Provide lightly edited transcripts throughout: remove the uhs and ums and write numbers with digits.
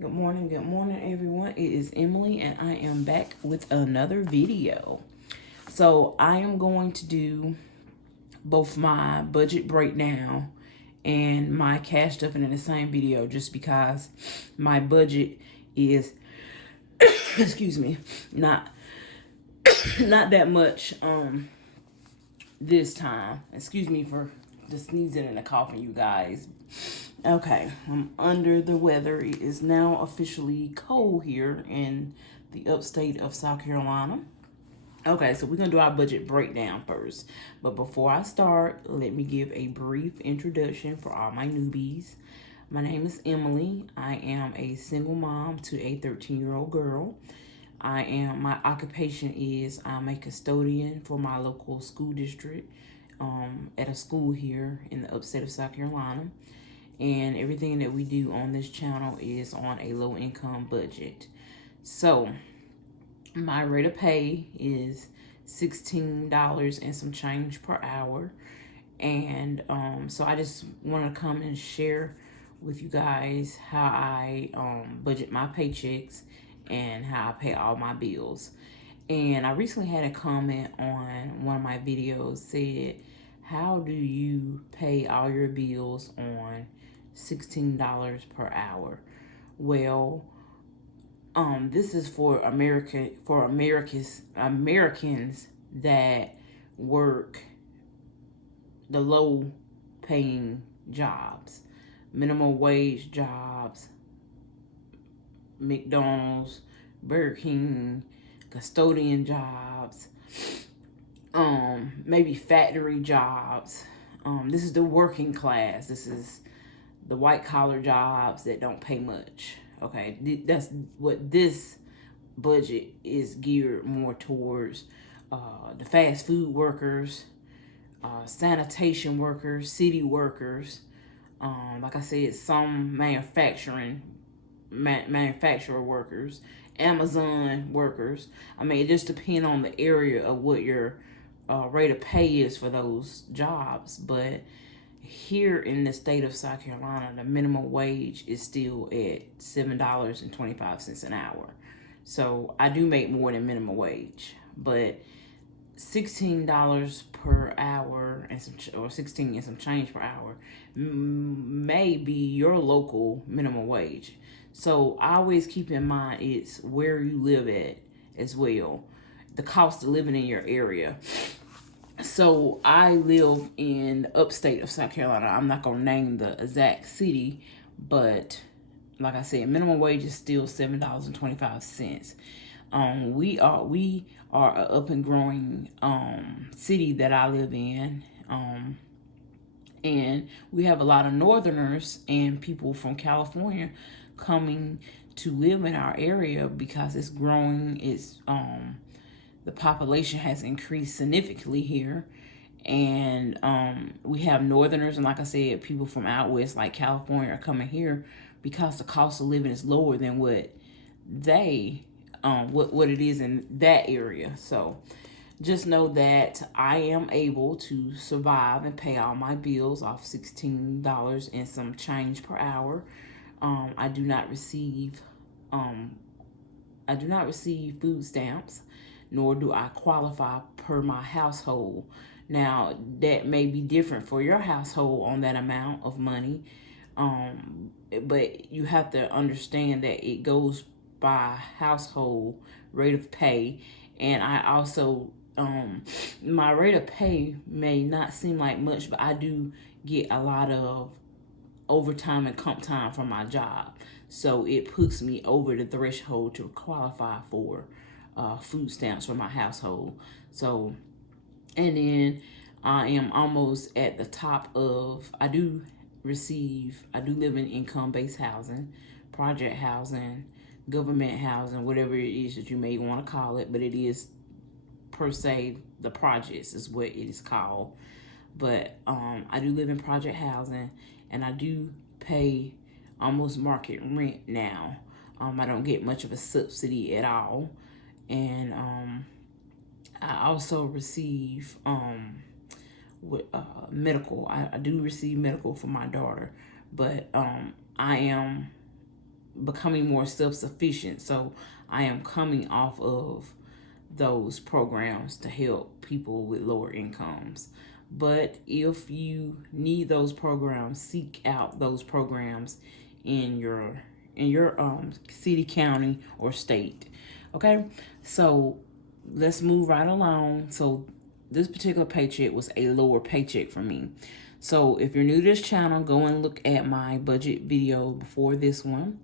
Good morning, everyone. It is Emily, and I am back with another video. So, I am going to do both my budget breakdown and my cash stuffing in the same video just because my budget is, excuse me, not that much this time. Excuse me for the sneezing and the coughing, you guys. Okay, I'm under the weather. It is now officially cold here in the upstate of South Carolina. Okay, so we're going to do our budget breakdown first. But before I start, let me give a brief introduction for all my newbies. My name is Emily. I am a single mom to a 13-year-old girl. My occupation is I'm a custodian for my local school district at a school here in the upstate of South Carolina. And everything that we do on this channel is on a low income budget. So my rate of pay is $16 and some change per hour. And so I just want to come and share with you guys how I budget my paychecks and how I pay all my bills. And I recently had a comment on one of my videos said, how do you pay all your bills on $16 per hour? Well, this is for Americans that work the low paying jobs, minimum wage jobs, McDonald's, Burger King, custodian jobs, maybe factory jobs. This is the working class. This is the white collar jobs that don't pay much. Okay, that's what this budget is geared more towards. The fast food workers, sanitation workers, city workers. Like I said, some manufacturer workers, Amazon workers. I mean, it just depends on the area of what your rate of pay is for those jobs. But here in the state of South Carolina, the minimum wage is still at $7.25 an hour. So I do make more than minimum wage, but $16 per hour or 16 and some change per hour may be your local minimum wage. So I always keep in mind it's where you live at as well, the cost of living in your area. So I live in the upstate of South Carolina. I'm not gonna name the exact city, but like I said, minimum wage is still $7.25. We are an up and growing city that I live in, and we have a lot of Northerners and people from California coming to live in our area because it's growing. The population has increased significantly here, and we have Northerners, and like I said, people from out west like California are coming here because the cost of living is lower than what it is in that area. So just know that I am able to survive and pay all my bills off $16 and some change per hour. I do not receive food stamps, nor do I qualify per my household. Now, that may be different for your household on that amount of money, but you have to understand that it goes by household rate of pay. And I also, my rate of pay may not seem like much, but I do get a lot of overtime and comp time from my job. So it puts me over the threshold to qualify for food stamps for my household. So, and then I am almost at the top of, I do live in income-based housing, project housing, government housing, whatever it is that you may want to call it, but it is per se the projects is what it is called. But I do live in project housing, and I do pay almost market rent now. I don't get much of a subsidy at all. And I also receive medical. I do receive medical for my daughter, but I am becoming more self-sufficient. So I am coming off of those programs to help people with lower incomes. But if you need those programs, seek out those programs in your city, county, or state. Okay, so let's move right along. So this particular paycheck was a lower paycheck for me. So if you're new to this channel, go and look at my budget video before this one.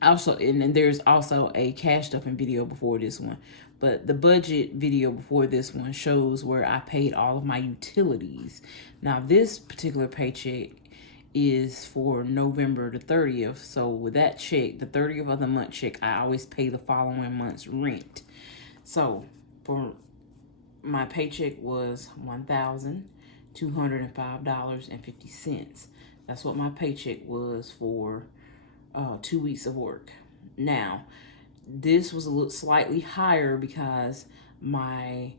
Also, and there's also a cash stuffing video before this one. But the budget video before this one shows where I paid all of my utilities. Now, this particular paycheck is for November the 30th. So with that check, the 30th of the month check, I always pay the following month's rent. So for my paycheck was $1,205.50. That's what my paycheck was for 2 weeks of work. Now, this was a little slightly higher because my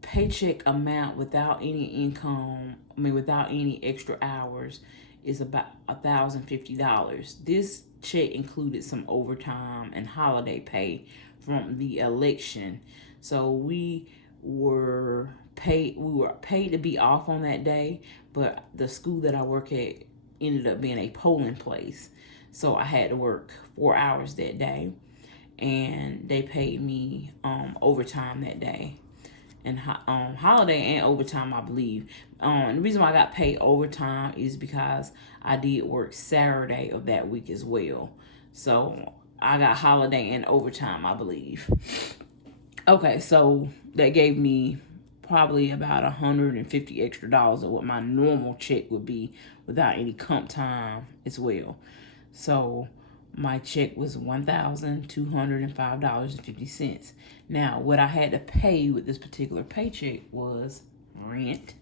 paycheck amount without any income, without any extra hours, is about $1,050. This check included some overtime and holiday pay from the election. So we were paid to be off on that day, but the school that I work at ended up being a polling place. So I had to work 4 hours that day, and they paid me overtime that day, and holiday and overtime, I believe. And the reason why I got paid overtime is because I did work Saturday of that week as well. So I got holiday and overtime, I believe. Okay, so that gave me probably about $150 extra of what my normal check would be without any comp time as well. So my check was $1,205.50. Now, what I had to pay with this particular paycheck was rent,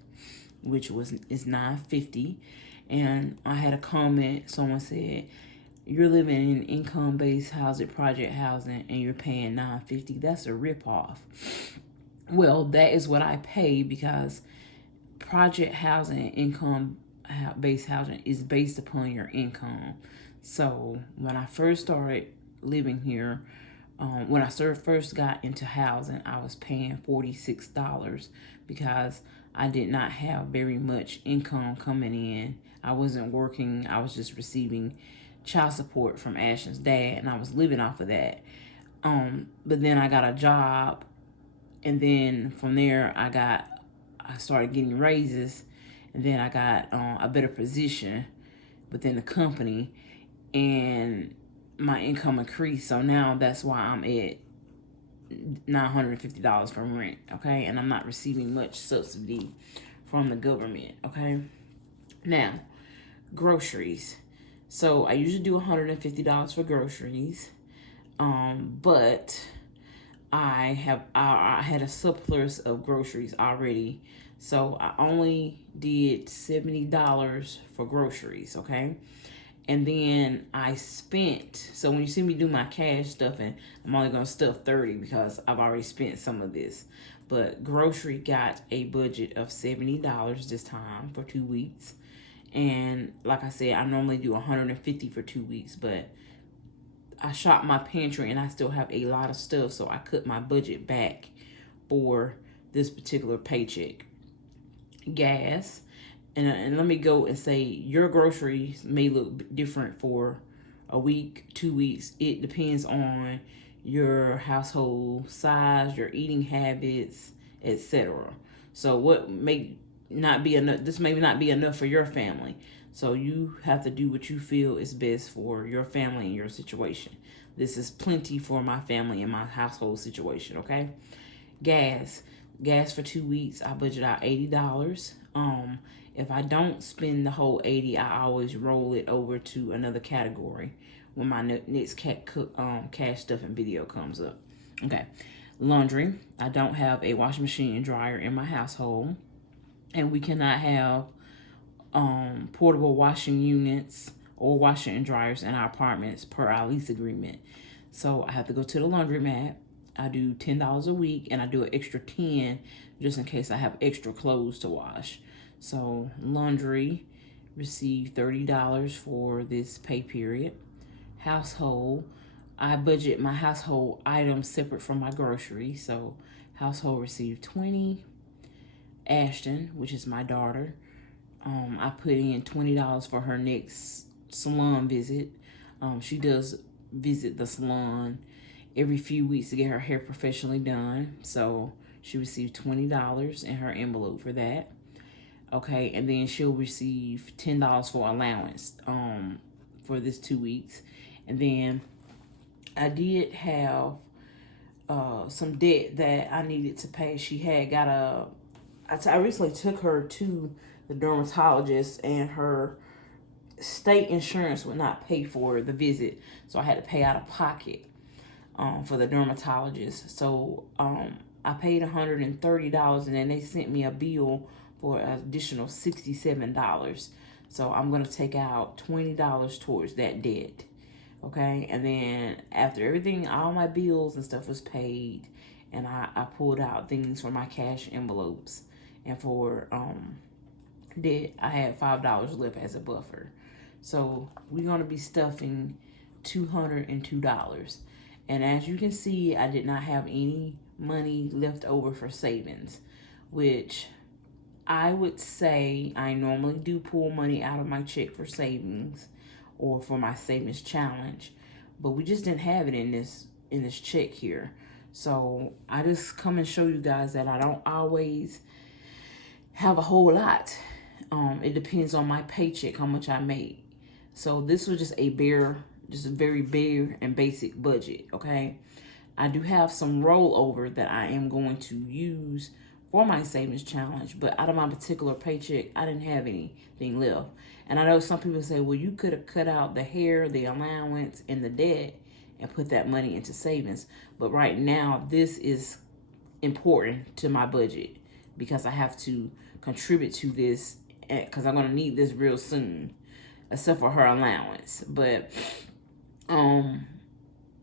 which is $950. And I had a comment. Someone said, "You're living in income-based housing, project housing, and you're paying $950. That's a ripoff." Well, that is what I pay because project housing, income-based housing, is based upon your income. So when I first started living here, when I first got into housing, I was paying $46 because I did not have very much income coming in. I wasn't working. I was just receiving child support from Ashton's dad, and I was living off of that. But then I got a job, and then from there I started getting raises, and then I got a better position within the company, and my income increased. So now that's why I'm at $950 from rent, okay? And I'm not receiving much subsidy from the government, okay? Now, groceries. So I usually do $150 for groceries, but I had a surplus of groceries already, so I only did $70 for groceries, okay? And then I spent, so when you see me do my cash stuffing, I'm only going to stuff 30 because I've already spent some of this. But grocery got a budget of $70 this time for 2 weeks. And like I said, I normally do $150 for 2 weeks, but I shop my pantry and I still have a lot of stuff, so I cut my budget back for this particular paycheck. Gas. And let me go and say your groceries may look different for a week, 2 weeks. It depends on your household size, your eating habits, etc. So what may not be enough, this may not be enough for your family. So you have to do what you feel is best for your family and your situation. This is plenty for my family and my household situation, okay? Gas for 2 weeks, I budget out $80. If I don't spend the whole $80, I always roll it over to another category when my next cash stuffing video comes up. Okay, laundry. I don't have a washing machine and dryer in my household, and we cannot have portable washing units or washer and dryers in our apartments per our lease agreement. So I have to go to the laundromat. I do $10 a week, and I do an extra $10 just in case I have extra clothes to wash. So laundry received $30 for this pay period. Household, I budget my household items separate from my groceries. So household received 20. Ashton, which is my daughter, I put in $20 for her next salon visit. She does visit the salon every few weeks to get her hair professionally done. So she received $20 in her envelope for that. Okay, and then she'll receive $10 for allowance for this 2 weeks. And then I did have some debt that I needed to pay. She had got I recently took her to the dermatologist, and her state insurance would not pay for the visit, so I had to pay out of pocket for the dermatologist. So I paid $130, and then they sent me a bill for an additional $67. So I'm going to take out $20 towards that debt. Okay, and then after everything, all my bills and stuff was paid, and I pulled out things for my cash envelopes, and for debt, I had $5 left as a buffer. So we're going to be stuffing $202. And as you can see, I did not have any money left over for savings, which I would say I normally do pull money out of my check for savings or for my savings challenge, but we just didn't have it in this check here. So I just come and show you guys that I don't always have a whole lot. It depends on my paycheck, how much I make. So this was just a very bare and basic budget, okay? I do have some rollover that I am going to use for my savings challenge, but out of my particular paycheck, I didn't have anything left. And I know some people say, well, you could have cut out the hair, the allowance, and the debt and put that money into savings. But right now, this is important to my budget because I have to contribute to this because I'm going to need this real soon, except for her allowance. But,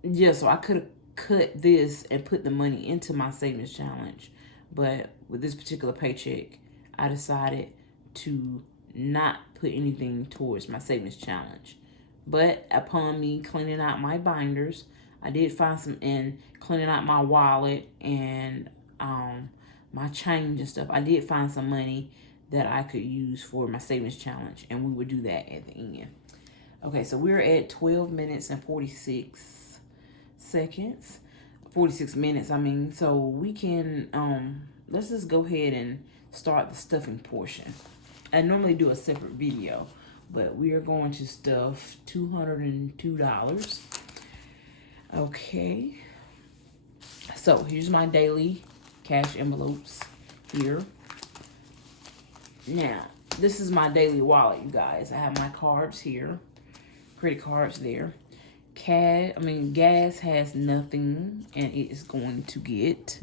yeah, so I could have cut this and put the money into my savings challenge. But with this particular paycheck, I decided to not put anything towards my savings challenge. But upon me cleaning out my binders, I did find some, and cleaning out my wallet and my change and stuff, I did find some money that I could use for my savings challenge, and we would do that at the end. Okay, so we're at 12 minutes and 46 seconds. 46 minutes, I mean. So we can, let's just go ahead and start the stuffing portion. I normally do a separate video, but we are going to stuff $202. Okay. So here's my daily cash envelopes here. Now, this is my daily wallet, you guys. I have my cards here, credit cards there. Gas has nothing, and it is going to get.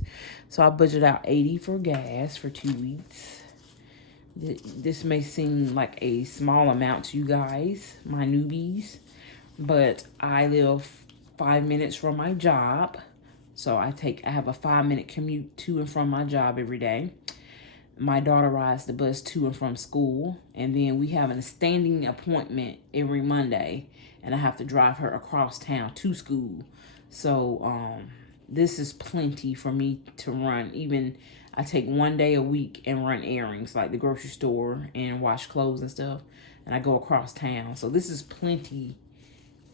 So I budget out $80 for gas for 2 weeks. This may seem like a small amount to you guys, my newbies, but I live 5 minutes from my job. So I have a 5-minute commute to and from my job every day. My daughter rides the bus to and from school, and then we have a standing appointment every Monday, and I have to drive her across town to school. So this is plenty for me to run. Even I take 1 day a week and run errands like the grocery store and wash clothes and stuff, and I go across town. So this is plenty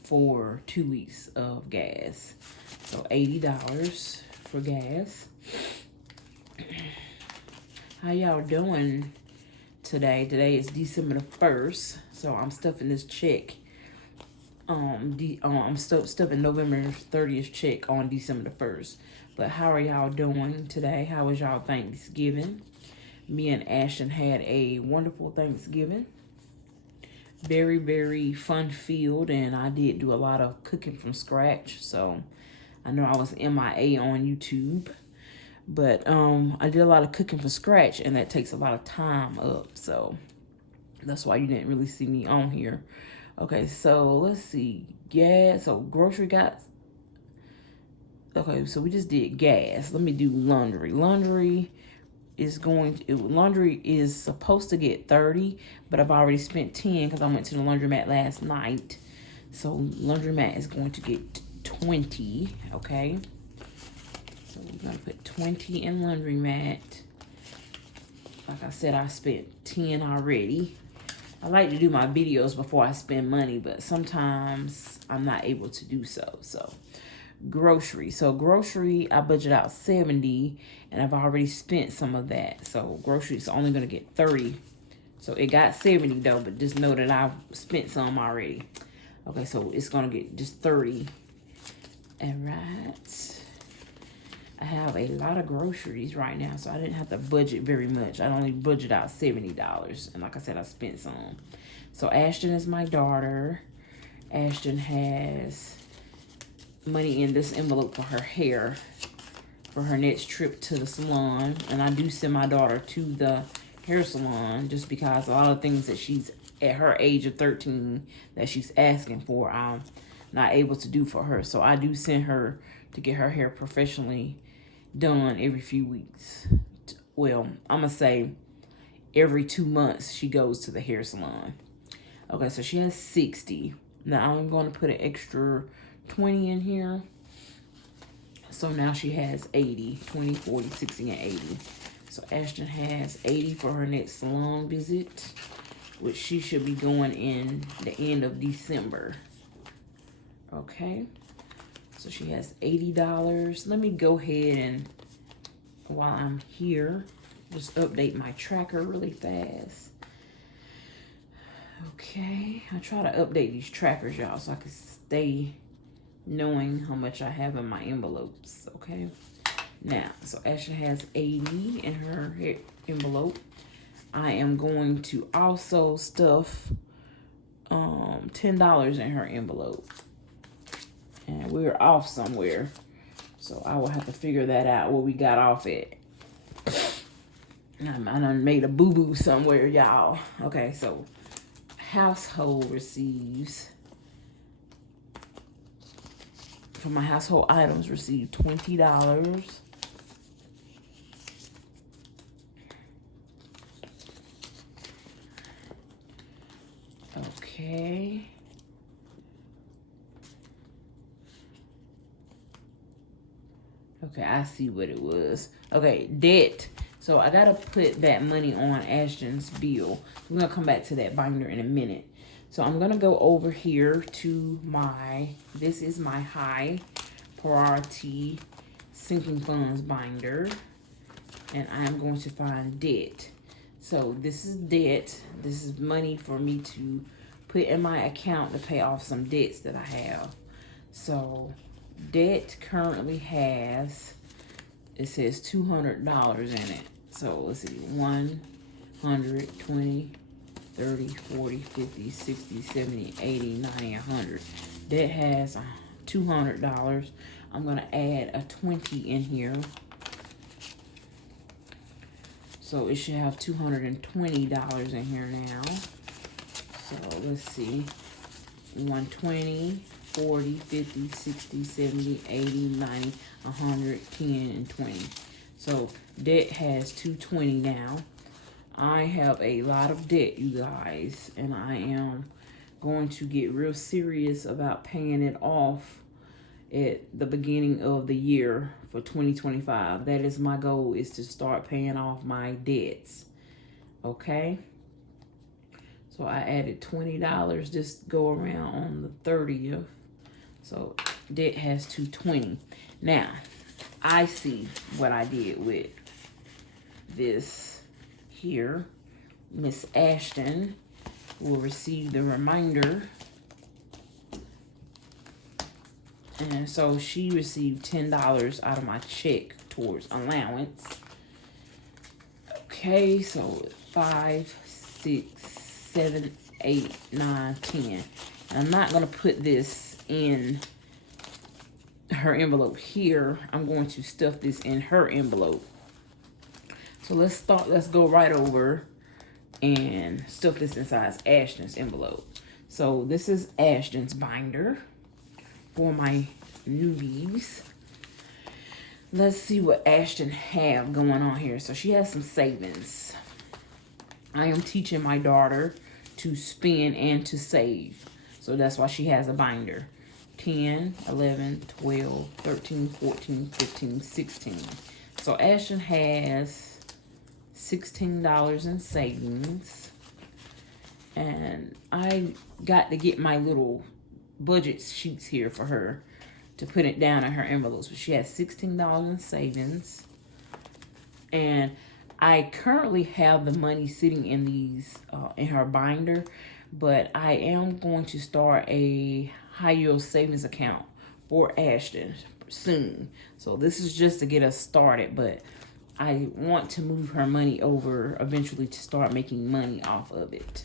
for 2 weeks of gas. So $80 for gas. How y'all doing today? Today is December the 1st, so I'm stuffing this check. I'm stuffing November 30th check on December the 1st. But how are y'all doing today? How was y'all Thanksgiving? Me and Ashton had a wonderful Thanksgiving. Very, very fun-filled, and I did do a lot of cooking from scratch. So I know I was MIA on YouTube. But I did a lot of cooking from scratch, and that takes a lot of time up. So that's why you didn't really see me on here. Okay, so let's see. Gas. So grocery got. Okay, so we just did gas. Let me do laundry. Laundry laundry is supposed to get 30, but I've already spent 10 because I went to the laundromat last night. So laundromat is going to get 20, okay? So we're gonna put 20 in laundromat. Like I said, I spent 10 already. I like to do my videos before I spend money, but sometimes I'm not able to do so. So grocery. So grocery, I budget out 70 and I've already spent some of that. So grocery is only going to get 30. So it got 70 though, but just know that I've spent some already. Okay, so it's going to get just 30. All right. I have a lot of groceries right now, so I didn't have to budget very much. I only budget out $70. And like I said, I spent some. So Ashton is my daughter. Ashton has money in this envelope for her hair, for her next trip to the salon. And I do send my daughter to the hair salon just because a lot of things that she's at her age of 13 that she's asking for, I'm not able to do for her. So I do send her to get her hair professionally done every few weeks. Well, I'm gonna say every 2 months she goes to the hair salon. Okay, so she has 60. Now I'm going to put an extra 20 in here. So now she has 80, 20, 40, 60, and 80. So Ashton has 80 for her next salon visit, which she should be going in the end of December. Okay. So she has $80. Let me go ahead and, while I'm here, just update my tracker really fast. Okay. I try to update these trackers, y'all, so I can stay knowing how much I have in my envelopes. Okay. Now, so Ashton has 80 in her envelope. I am going to also stuff $10 in her envelope. And we were off somewhere. So I will have to figure that out, where we got off at. I done made a boo-boo somewhere, y'all. Okay, so household receives, for my household items, receive $20. Okay. Okay, I see what it was. Okay, debt. So I gotta put that money on Ashton's bill. We're gonna come back to that binder in a minute. So I'm gonna go over here to this is my high priority sinking funds binder. And I'm going to find debt. So this is debt. This is money for me to put in my account to pay off some debts that I have. So debt currently has, it says $200 in it. So let's see, 1, 100, 20, 30, 40, 50, 60, 70, 80, 90, 100. Debt has $200. I'm gonna add a 20 in here. So it should have $220 in here now. So let's see, 120, 40, 50, 60, 70, 80, 90, 100, 10, and 20. So debt has 220 now. I have a lot of debt, you guys, and I am going to get real serious about paying it off at the beginning of the year for 2025. That is my goal, is to start paying off my debts. Okay? So I added $20 just go around on the 30th. So debt has $220. Now, I see what I did with this here. Miss Ashton will receive the reminder. And so she received $10 out of my check towards allowance. Okay, so 5, 6, 7, 8, 9, 10. And I'm not going to put this in her envelope here. I'm going to stuff this in her envelope. So let's go right over and stuff this inside Ashton's envelope. So this is Ashton's binder for my newbies. Let's see what Ashton have going on here. So she has some savings. I am teaching my daughter to spend and to save. So that's why she has a binder. 10, 11, 12, 13, 14, 15, 16. So Ashton has $16 in savings. And I got to get my little budget sheets here for her to put it down in her envelopes. But she has $16 in savings. And I currently have the money sitting in these, in her binder. But I am going to start a high yield savings account for Ashton soon. So this is just to get us started. But I want to move her money over eventually to start making money off of it.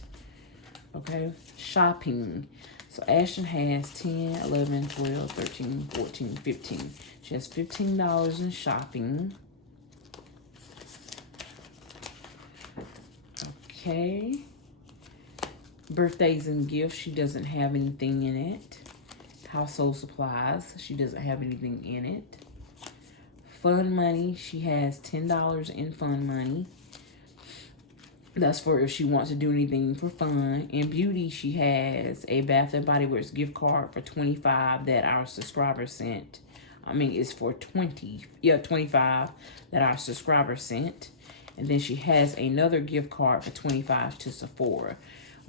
Okay, shopping. So Ashton has 10, 11, 12, 13, 14, 15. She has $15 in shopping. Okay. Birthdays and gifts, she doesn't have anything in it. Household supplies, she doesn't have anything in it. Fun money, she has $10 in fun money. That's for if she wants to do anything for fun. In beauty, she has a Bath and Body Works gift card for $25 that our subscriber sent. I mean, it's for $25 that our subscriber sent. And then she has another gift card for $25 to Sephora.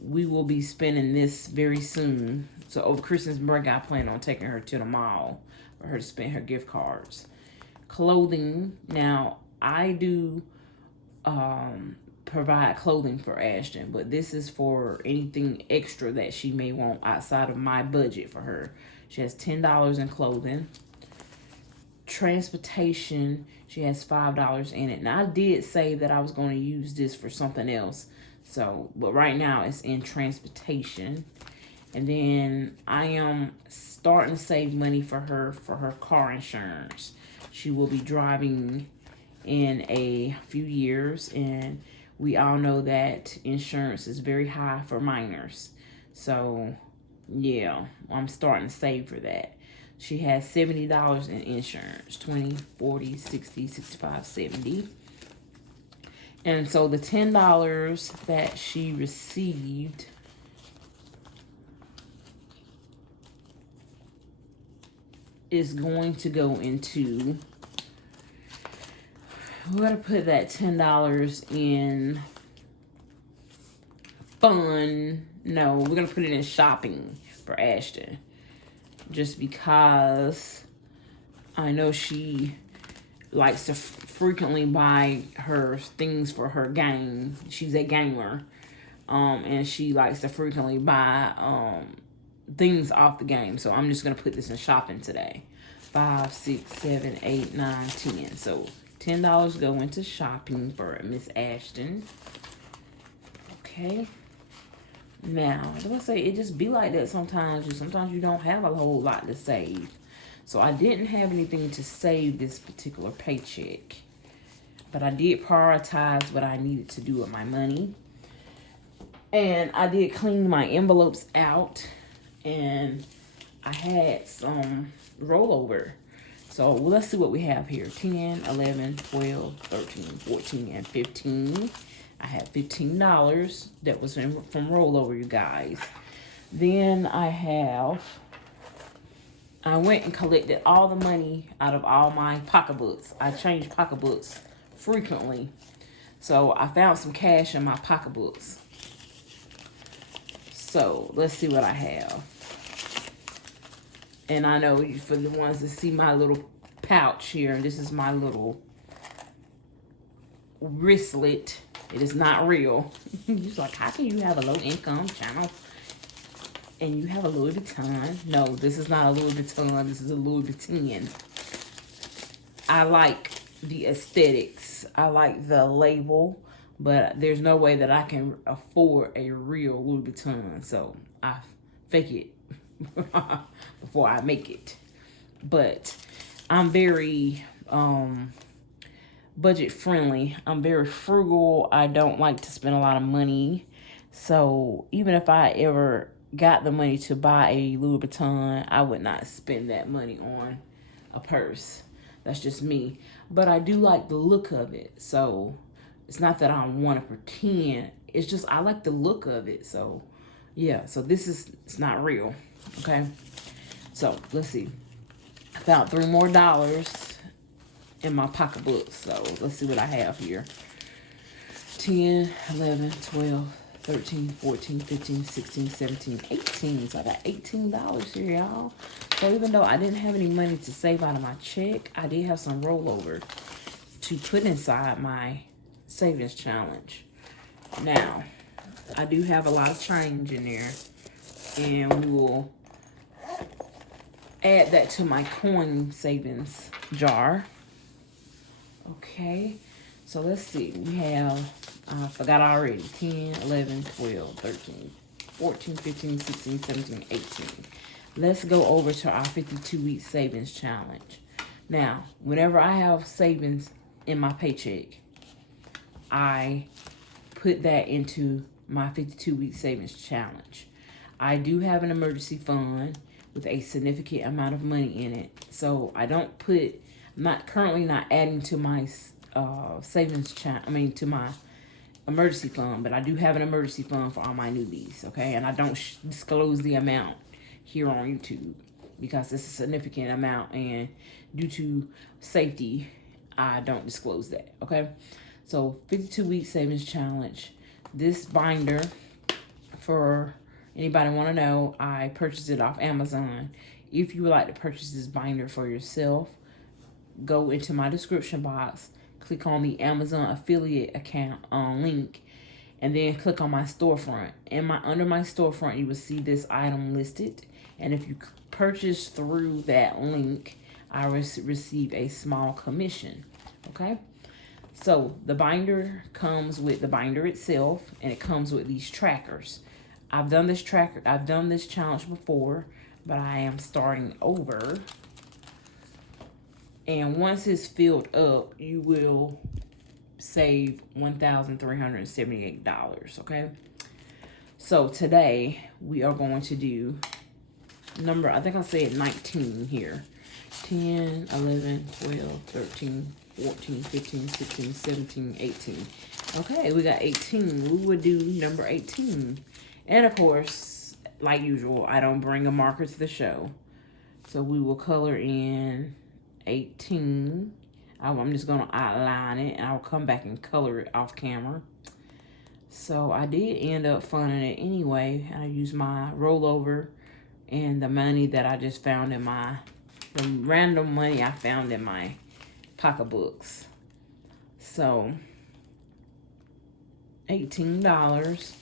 We will be spending this very soon. So over Christmas break, I plan on taking her to the mall for her to spend her gift cards. Clothing. Now, I do provide clothing for Ashton, but this is for anything extra that she may want outside of my budget for her. She has $10 in clothing. Transportation, she has $5 in it. Now I did say that I was going to use this for something else, so but right now it's in transportation. And then I am starting to save money for her car insurance. She will be driving in a few years, and we all know that insurance is very high for minors. So, yeah, I'm starting to save for that. She has $70 in insurance, 20, 40, 60, 65, 70. And so the $10 that she received is going to go into, we're going to put that $10 in fun. No, we're going to put it in shopping for Ashton. Just because I know she likes to frequently buy her things for her game. She's a gamer. And she likes to frequently buy things off the game. So I'm just going to put this in shopping today. 5, 6, 7, 8, 9, 10. So $10 go into shopping for Miss Ashton. Okay. Now, as I say, it just be like that sometimes. Sometimes you don't have a whole lot to save. So I didn't have anything to save this particular paycheck. But I did prioritize what I needed to do with my money. And I did clean my envelopes out. And I had some rollover. So let's see what we have here. 10, 11, 12, 13, 14, and 15. I had $15 that was from rollover, you guys. Then I went and collected all the money out of all my pocketbooks. I change pocketbooks frequently. So I found some cash in my pocketbooks. So let's see what I have. And I know for the ones that see my little pouch here, this is my little wristlet. It is not real. You're like, how can you have a low income channel and you have a Louis Vuitton? No, this is not a Louis Vuitton. This is a Louis Vuitton. I like the aesthetics. I like the label, but there's no way that I can afford a real Louis Vuitton. So I fake it before I make it. But I'm very budget friendly. I'm very frugal. I don't like to spend a lot of money. So even if I ever got the money to buy a Louis Vuitton, I would not spend that money on a purse. That's just me. But I do like the look of it. So it's not that I want to pretend. It's just I like the look of it. So yeah, so it's not real. Okay. So let's see. I found $3 more in my pocketbook. So let's see what I have here. 10, 11, 12, 13, 14, 15, 16, 17, 18. So I got $18 here, y'all. So even though I didn't have any money to save out of my check, I did have some rollover to put inside my savings challenge. Now, I do have a lot of change in there, and we will add that to my coin savings jar. Okay, so let's see. We have, I forgot already, 10, 11, 12, 13, 14, 15, 16, 17, 18. Let's go over to our 52-week savings challenge. Now, whenever I have savings in my paycheck, I put that into my 52-week savings challenge. I do have an emergency fund with a significant amount of money in it. So I don't put, currently not adding to my savings to my emergency fund, but I do have an emergency fund for all my newbies, okay? And I don't disclose the amount here on YouTube because it's a significant amount, and due to safety, I don't disclose that, okay? So 52-week savings challenge. This binder, for anybody want to know, I purchased it off Amazon. If you would like to purchase this binder for yourself, go into my description box, click on the Amazon affiliate account link, and then click on my storefront. Under my storefront, you will see this item listed. And if you purchase through that link, I will receive a small commission. Okay? So the binder comes with the binder itself, and it comes with these trackers. I've done this challenge before, but I am starting over. And once it's filled up, you will save $1,378, okay? So today we are going to do I think I said 19 here. 10, 11, 12, 13, 14, 15, 16, 17, 18. Okay, we got 18. We would do number 18. And of course, like usual, I don't bring a marker to the show. So we will color in 18. I'm just going to outline it, and I'll come back and color it off camera. So I did end up funding it anyway. I used my rollover and the money that I just found in the random money I found in my pocketbooks. So $18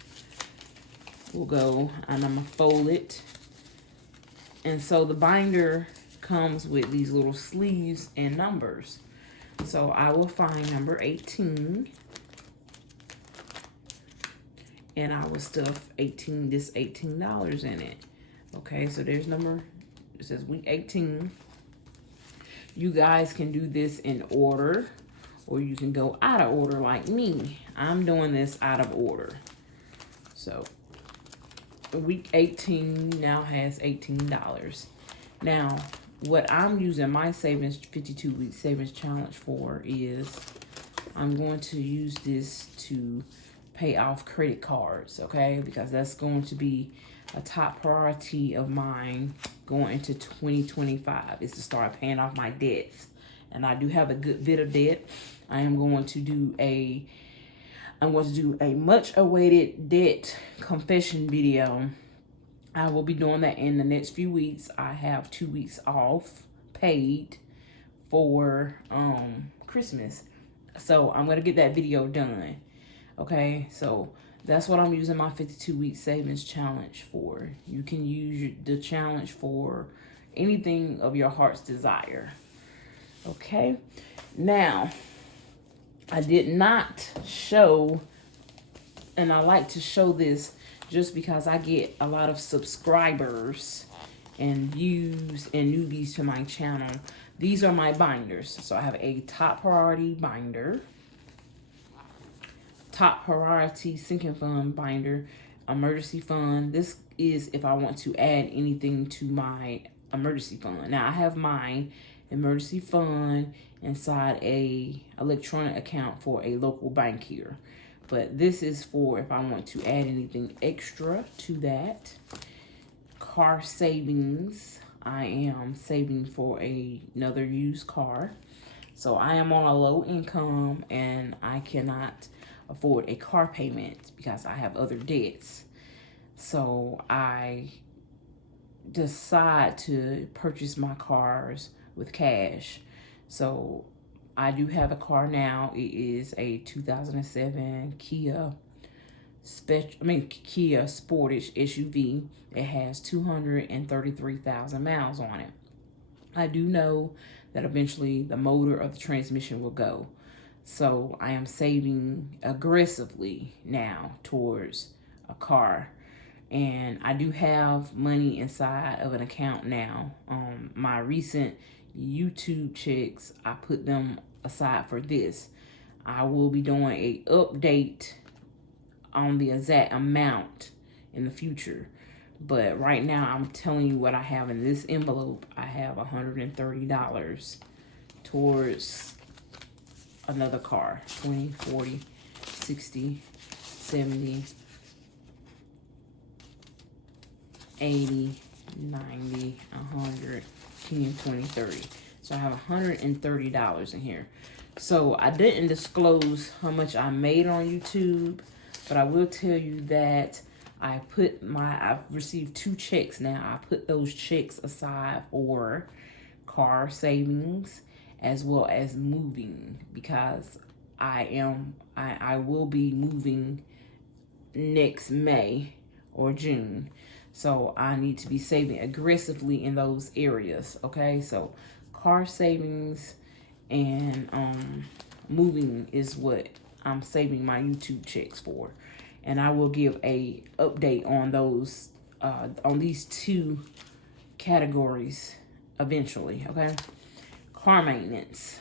will go, and I'm gonna fold it. And so the binder comes with these little sleeves and numbers. So I will find number 18, and I will stuff this $18 in it. Okay, so there's it says week 18. You guys can do this in order, or you can go out of order like me. I'm doing this out of order. So week 18 now has $18. Now, what I'm using my 52-week savings challenge for is I'm going to use this to pay off credit cards, okay? Because that's going to be a top priority of mine going into 2025 is to start paying off my debts. And I do have a good bit of debt. I am going to do a much awaited debt confession video. I will be doing that in the next few weeks. I have 2 weeks off paid for Christmas. So I'm going to get that video done. Okay, so that's what I'm using my 52-week savings challenge for. You can use the challenge for anything of your heart's desire. Okay, now I did not show, and I like to show this just because I get a lot of subscribers and views and newbies to my channel. These are my binders. So I have a top priority binder, top priority sinking fund binder, emergency fund. This is if I want to add anything to my emergency fund. Now I have mine emergency fund inside a electronic account for a local bank here. But this is for if I want to add anything extra to that. Car savings. I am saving for another used car. So I am on a low income and I cannot afford a car payment because I have other debts. So I decide to purchase my cars with cash. So I do have a car now. It is a 2007 Kia Sportage SUV. It has 233,000 miles on it. I do know that eventually the motor of the transmission will go. So I am saving aggressively now towards a car. And I do have money inside of an account now. My recent YouTube checks, I put them aside for this. I will be doing a update on the exact amount in the future. But right now, I'm telling you what I have in this envelope. I have $130 towards another car. 20, 40, 60, 70, 80, 90, 100, 10, 20, 30. So I have $130 in here. So I didn't disclose how much I made on YouTube, but I will tell you that I've received 2 checks now. I put those checks aside for car savings as well as moving, because I will be moving next May or June. So I need to be saving aggressively in those areas, okay? So car savings and moving is what I'm saving my YouTube checks for. And I will give a update on those, on these 2 categories eventually, okay? Car maintenance.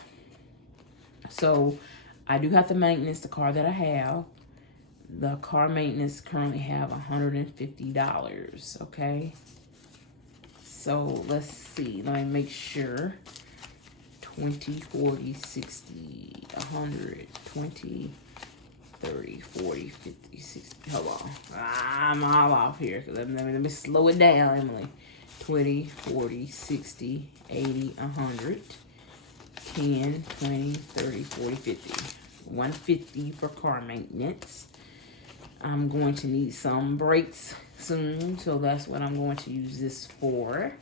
So I do have to maintenance the car that I have. The car maintenance currently have $150, okay? So let's see, let me make sure. 20, 40, 60, 100, 20, 30, 40, 50, 60, hold on. I'm all off here. Let me slow it down, Emily. 20, 40, 60, 80, 100, 10, 20, 30, 40, 50. 150 for car maintenance. I'm going to need some brakes soon, so that's what I'm going to use this for.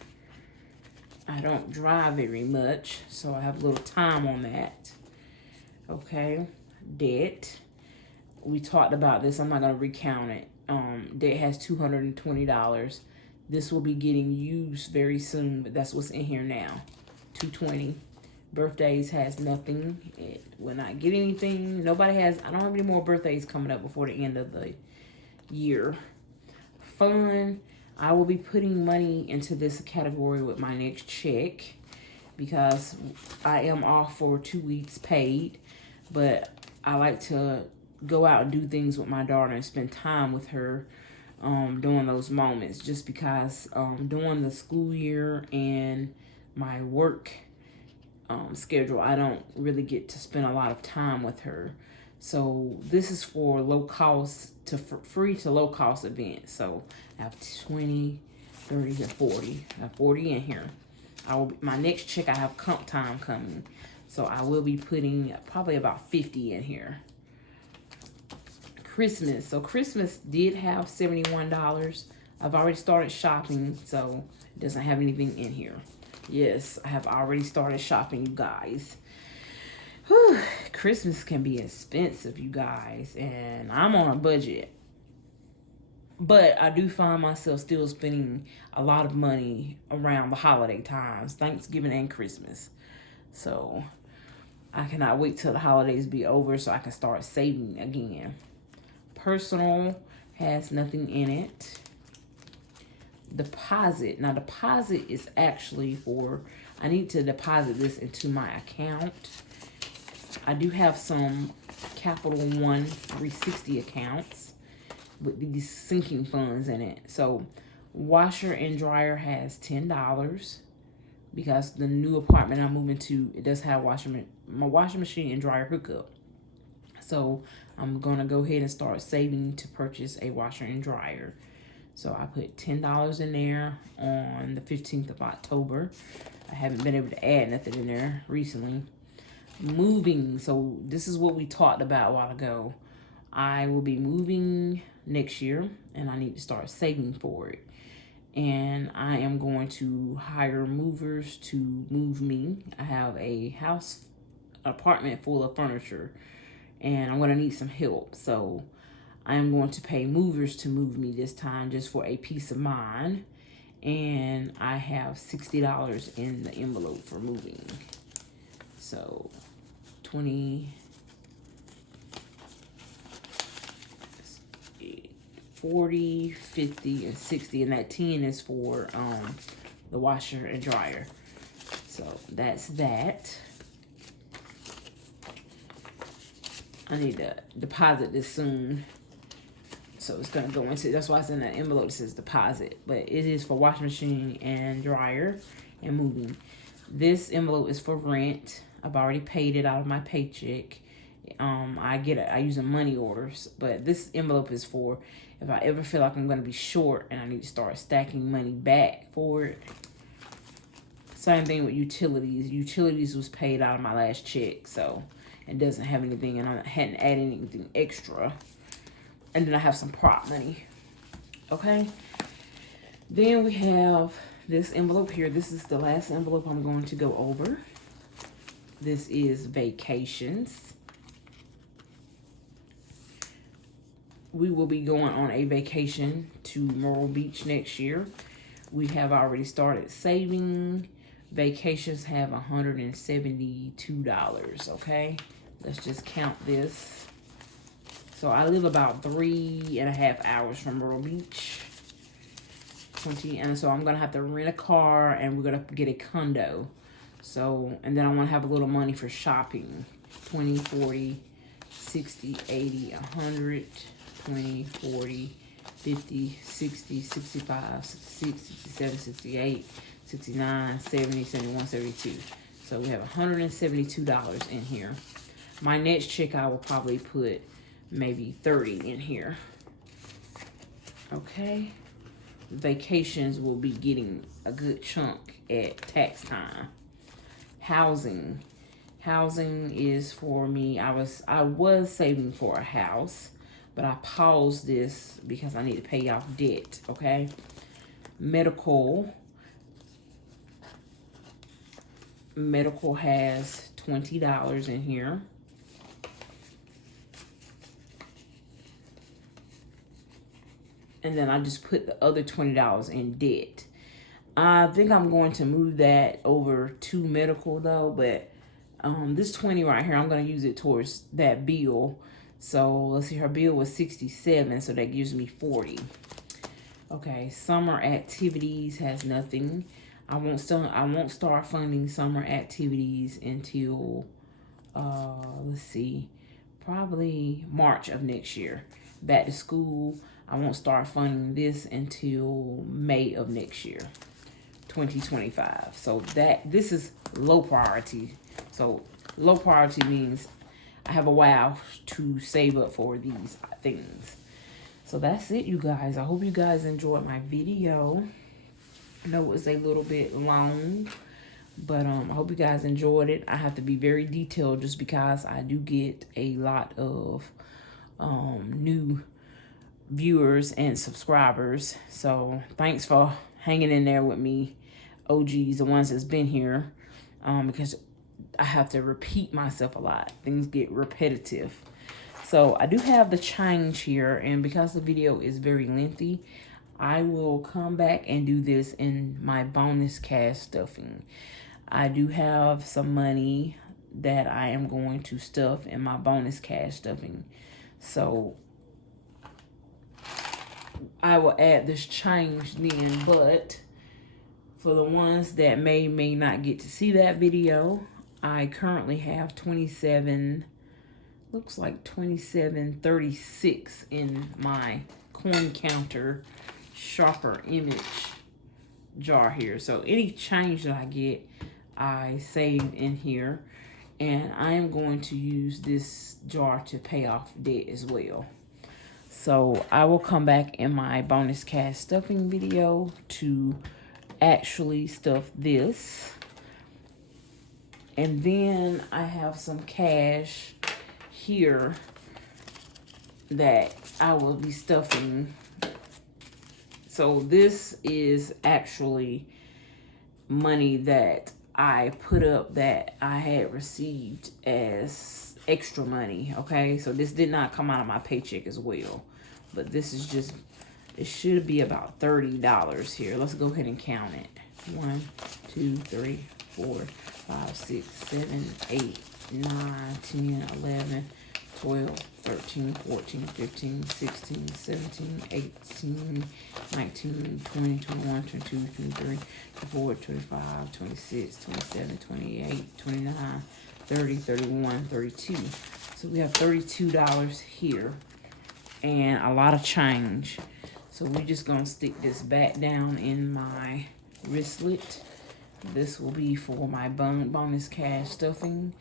I don't drive very much, so I have a little time on that. Okay, debt. We talked about this. I'm not going to recount it. Debt has $220. This will be getting used very soon, but that's what's in here now. $220. Birthdays has nothing. It will not get anything. I don't have any more birthdays coming up before the end of the year. Fun. I will be putting money into this category with my next check because I am off for 2 weeks paid, but I like to go out and do things with my daughter and spend time with her during those moments, just because during the school year and my work schedule, I don't really get to spend a lot of time with her. So this is for low cost to free to low cost events. So I have 20, 30, and 40. I have 40 in here. My next check, I have comp time coming. So I will be putting probably about 50 in here. Christmas. So Christmas did have $71. I've already started shopping, so it doesn't have anything in here. Yes, I have already started shopping, you guys. Whew, Christmas can be expensive, you guys, and I'm on a budget. But I do find myself still spending a lot of money around the holiday times, Thanksgiving and Christmas. So I cannot wait till the holidays be over so I can start saving again. Personal has nothing in it. Deposit. Now, deposit is actually for, I need to deposit this into my account. I do have some Capital One 360 accounts with these sinking funds in it. So, washer and dryer has $10. because the new apartment I'm moving to, it does have my washing machine and dryer hookup. So I'm gonna go ahead and start saving to purchase a washer and dryer. So I put $10 in there on the 15th of October. I haven't been able to add nothing in there recently. Moving, so this is what we talked about a while ago. I will be moving next year, and I need to start saving for it. And I am going to hire movers to move me. I have a apartment full of furniture, and I'm going to need some help. So I am going to pay movers to move me this time, just for a peace of mind. And I have $60 in the envelope for moving. So 20, 40, 50, and 60, and that 10 is for the washer and dryer. So that's that. I need to deposit this soon. So it's gonna go into, that's why it's in that envelope that says deposit. But it is for washing machine and dryer and moving. This envelope is for rent. I've already paid it out of my paycheck. I use a money orders, but this envelope is for if I ever feel like I'm gonna be short and I need to start stacking money back for it. Same thing with utilities. Utilities was paid out of my last check, so it doesn't have anything, and I hadn't added anything extra. And then I have some prop money. Okay. Then we have this envelope here. This is the last envelope I'm going to go over. This is vacations. We will be going on a vacation to Myrtle Beach next year. We have already started saving. Vacations have $172, okay? Let's just count this. So I live about 3.5 hours from Myrtle Beach. 20, and so I'm gonna have to rent a car, and we're gonna get a condo. So, and then I wanna have a little money for shopping. 20, 40, 60, 80, 100, 20, 40, 50, 60, 65, 66, 67, 68, 69, 70, 71, 72. So we have $172 in here. My next check, I will probably put maybe 30 in here. Okay. Vacations will be getting a good chunk at tax time. Housing. Housing is for me. I was saving for a house, but I paused this because I need to pay off debt. Okay. Medical has $20 in here. And then I just put the other $20 in debt. I think I'm going to move that over to medical though, but this 20 right here, I'm going to use it towards that bill. So let's see, her bill was 67, so that gives me 40. Okay, summer activities has nothing. I won't start funding summer activities until let's see, probably March of next year. Back to school. I won't start funding this until May of next year, 2025. So this is low priority. So low priority means I have a while to save up for these things. So that's it, you guys. I hope you guys enjoyed my video. I know it was a little bit long, but I hope you guys enjoyed it. I have to be very detailed just because I do get a lot of new viewers and subscribers. So thanks for hanging in there with me, OGs, the ones that's been here, because I have to repeat myself a lot. Things get repetitive. So I do have the change here, and because the video is very lengthy, I will come back and do this in my bonus cash stuffing. I do have some money that I am going to stuff in my bonus cash stuffing. So I will add this change then, but for the ones that may not get to see that video, I currently have 27, looks like 27.36 in my coin counter shopper image. jar here. So any change that I get, I save in here. And I am going to use this jar to pay off debt as well. So I will come back in my bonus cash stuffing video to actually stuff this. And then I have some cash here that I will be stuffing. So this is actually money that I put up that I had received as extra money, okay? So this did not come out of my paycheck as well. But this is just, it should be about $30 here. Let's go ahead and count it. 1, 2, 3, 4, 5, 6, 7, 8, 9, 10, 11, 12, 13, 14, 15, 16, 17, 18, 19, 20, 21, 22, 23, 24, 25, 26, 27, 28, 29, 30, 31, 32. So we have $32 here and a lot of change. So we're just gonna stick this back down in my wristlet. This will be for my bonus cash stuffing.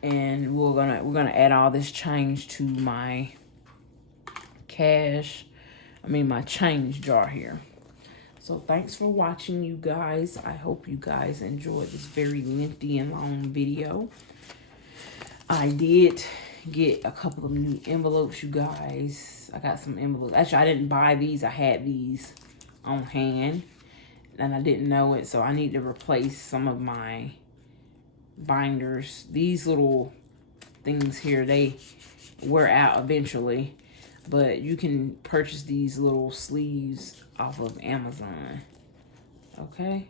And we're gonna add all this change to my my change jar here. So thanks for watching, you guys. I hope you guys enjoyed this very lengthy and long video. I did get a couple of new envelopes, you guys. I got some envelopes. Actually, I didn't buy these. I had these on hand and I didn't know it, so I need to replace some of my binders. These little things here, they wear out eventually, but you can purchase these little sleeves off of Amazon. Okay,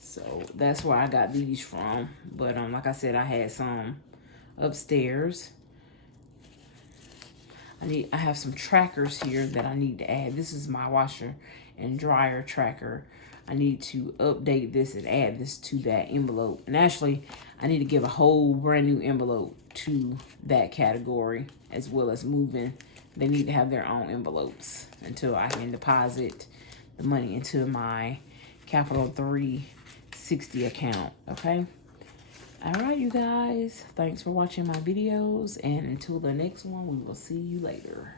so that's where I got these from. But like I said, I had some upstairs. I have some trackers here that I need to add. This is my washer and dryer tracker. I need to update this and add this to that envelope. And actually, I need to give a whole brand new envelope to that category, as well as moving. They need to have their own envelopes until I can deposit the money into my Capital 360 account, okay? All right, you guys. Thanks for watching my videos. And until the next one, we will see you later.